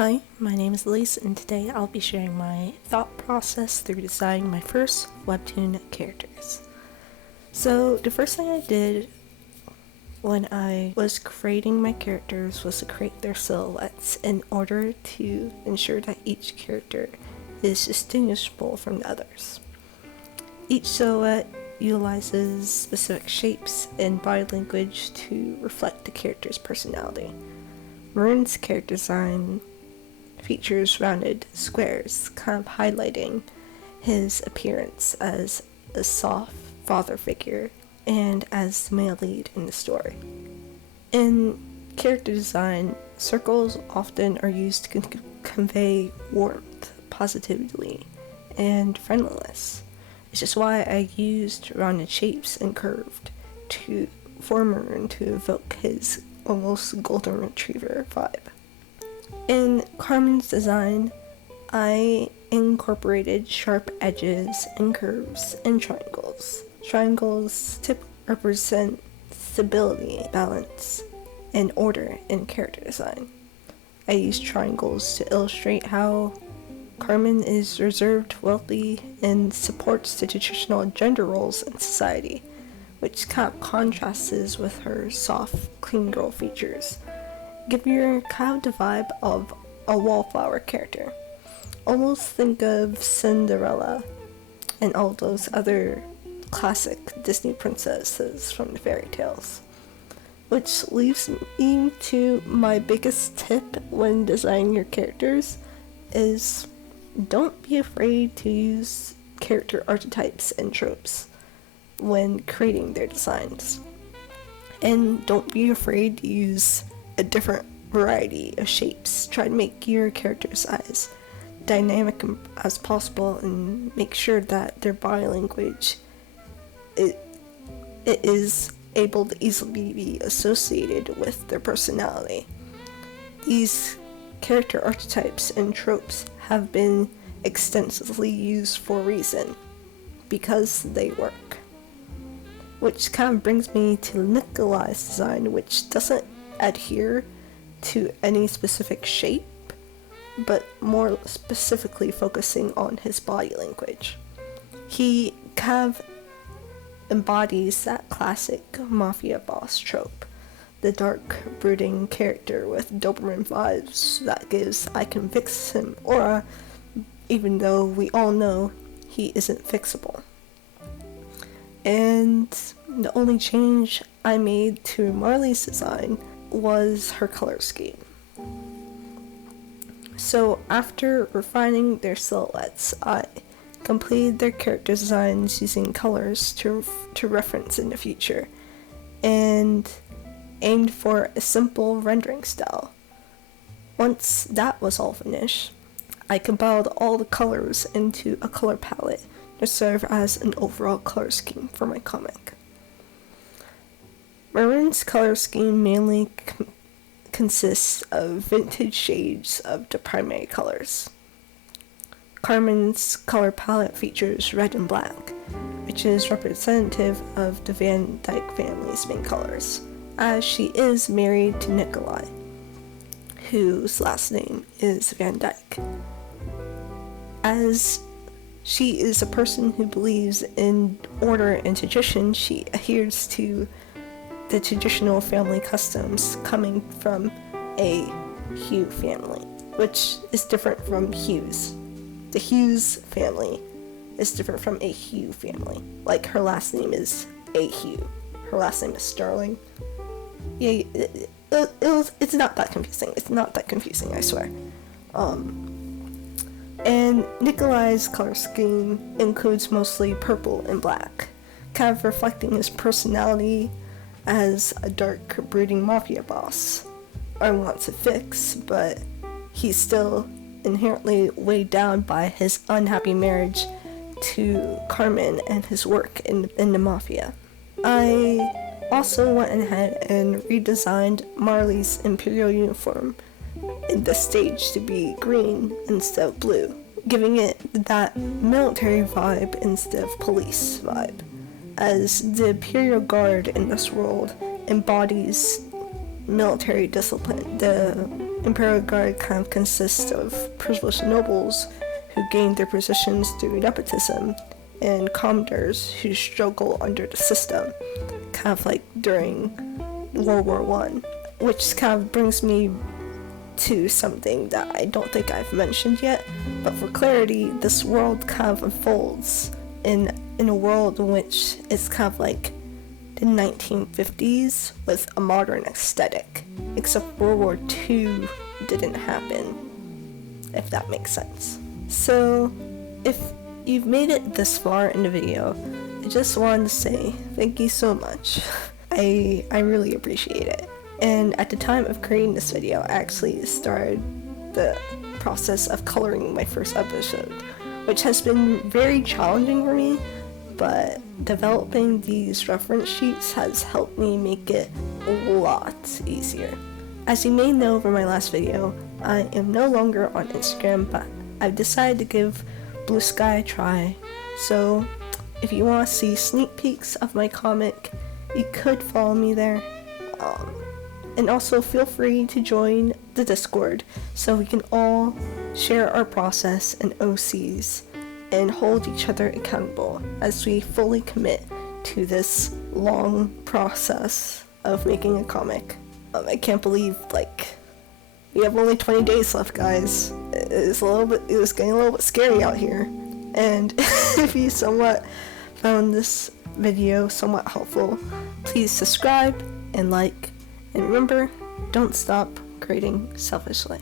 Hi, my name is Elise, and today I'll be sharing my thought process through designing my first Webtoon characters. So, the first thing I did when I was creating my characters was to create their silhouettes in order to ensure that each character is distinguishable from the others. Each silhouette utilizes specific shapes and body language to reflect the character's personality. Maroon's character design features rounded squares, kind of highlighting his appearance as a soft father figure and as the male lead in the story. In character design, circles often are used to convey warmth, positivity, and friendliness. It's just why I used rounded shapes and curved for Maroon to evoke his almost golden retriever vibe. In Carmen's design, I incorporated sharp edges and curves and triangles. Triangles typically represent stability, balance, and order in character design. I used triangles to illustrate how Carmen is reserved, wealthy, and supports the traditional gender roles in society, which kind of contrasts with her soft, clean girl features. Give you kind of the vibe of a wallflower character. Almost think of Cinderella and all those other classic Disney princesses from the fairy tales. Which leads me to my biggest tip when designing your characters is don't be afraid to use character archetypes and tropes when creating their designs. And don't be afraid to use a different variety of shapes. Try to make your characters as dynamic as possible and make sure that their body language it is able to easily be associated with their personality. These character archetypes and tropes have been extensively used for a reason, because they work. Which kind of brings me to Nikolai's design, which doesn't adhere to any specific shape, but more specifically focusing on his body language. He kind of embodies that classic mafia boss trope, the dark, brooding character with Doberman vibes that gives I can fix him aura, even though we all know he isn't fixable. And the only change I made to Marley's design was her color scheme. So after refining their silhouettes, I completed their character designs using colors to reference in the future, and aimed for a simple rendering style. Once that was all finished, I compiled all the colors into a color palette to serve as an overall color scheme for my comic. Maroon's color scheme mainly consists of vintage shades of the primary colors. Carmen's color palette features red and black, which is representative of the Van Dyke family's main colors, as she is married to Nikolai, whose last name is Van Dyke. As she is a person who believes in order and tradition, she adheres to the traditional family customs coming from a Hugh family, which is different from Hughes. The Hughes family is different from a Hugh family. Like, her last name is a Hugh. Her last name is Sterling. Yeah, it's not that confusing. It's not that confusing, I swear. And Nikolai's color scheme includes mostly purple and black, kind of reflecting his personality as a dark, brooding mafia boss. I want to fix, but he's still inherently weighed down by his unhappy marriage to Carmen and his work in the mafia. I also went ahead and redesigned Marley's imperial uniform in the stage to be green instead of blue, giving it that military vibe instead of police vibe, as the Imperial Guard in this world embodies military discipline. The Imperial Guard kind of consists of privileged nobles who gained their positions through nepotism, and commodores who struggle under the system, kind of like during World War I, which kind of brings me to something that I don't think I've mentioned yet, but for clarity, this world kind of unfolds in a world in which it's kind of like the 1950s with a modern aesthetic, except World War II didn't happen, if that makes sense. So, if you've made it this far in the video, I just wanted to say thank you so much. I really appreciate it. And at the time of creating this video, I actually started the process of coloring my first episode, which has been very challenging for me, but developing these reference sheets has helped me make it a lot easier. As you may know from my last video, I am no longer on Instagram, but I've decided to give Blue Sky a try, so if you want to see sneak peeks of my comic, you could follow me there. And also feel free to join the Discord so we can all share our process and OCs and hold each other accountable as we fully commit to this long process of making a comic. I can't believe, we have only 20 days left, guys. It was getting a little bit scary out here. And if you somewhat found this video somewhat helpful, please subscribe and like, and remember, don't stop creating selfishly.